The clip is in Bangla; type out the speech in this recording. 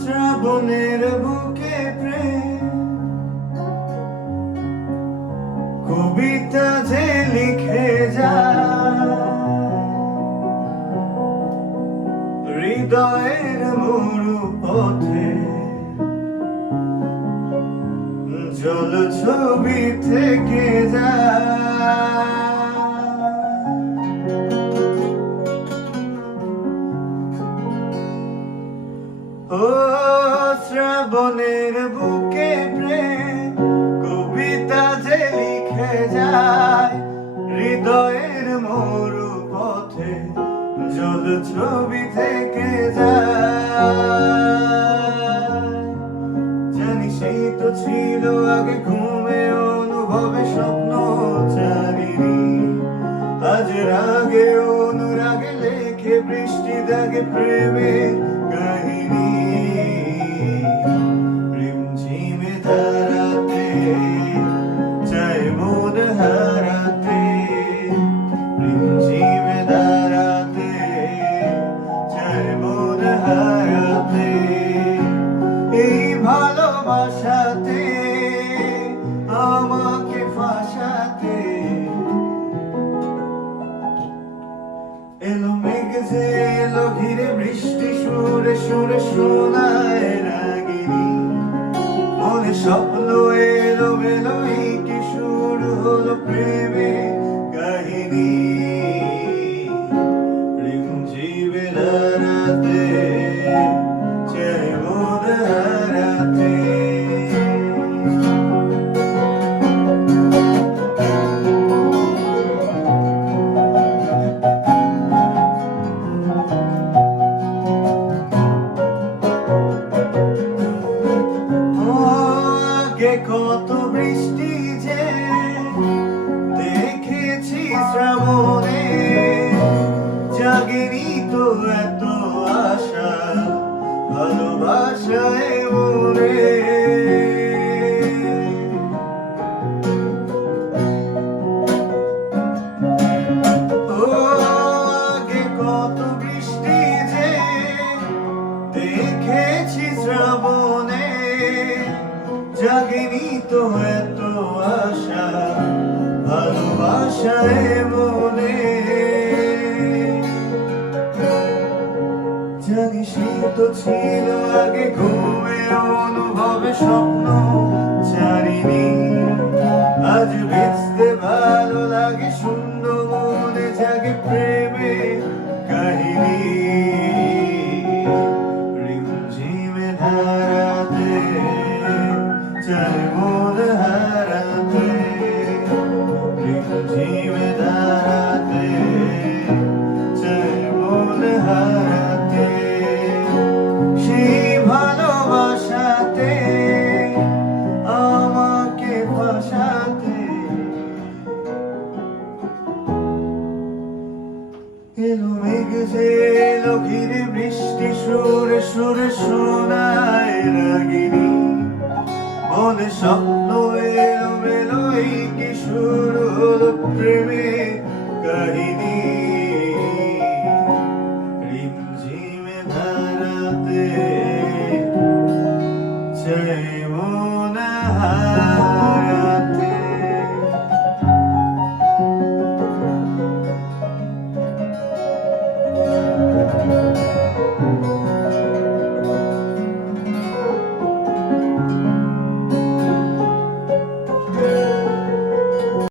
শ্রাবণের বুকে কবিতা যে লিখে হৃদয়ের মরু পথে ছবি থেকে শ্রাবণের বুকে প্রেম, কবিতা যে লিখে যায়, হৃদয়ের মরু পথে জল ছবি থেকে যায়। জানি সেই তো ছিল আগে ঘুমে, অনুভবে স্বপ্ন চারিনি আজ রাগে অনুরাগে লেখে, বৃষ্টি দাগে প্রেমে হারাতে, চাই মন হারাতে এই ভালোবাসাতে, আমাকে ফাঁসাতে, এলো মেঘ ঘিরে বৃষ্টি সুরে সুরে শোনায় রাগিনী। স্বপ্ন এলো মেলো ভালোবাসায় মনে। কত বৃষ্টি যে দেখেছি শ্রাবণে জাগেনি তো এত অনুভবে স্বপ্ন জানিনি। আজ বেচতে ভালো লাগে শূন্য মনে জাগে প্রেমে কাহিনী। রিমঝিমে ধারাতে চাই সাথে। এলো মেঘ যে লক্ষীর বৃষ্টি সুরে সুরে শোনায় রাগিনী। মনে স্বপ্ন এলো মেলো, এই কি শুরু হলো কাহিনী। রিমঝিমে ধারাতে চাই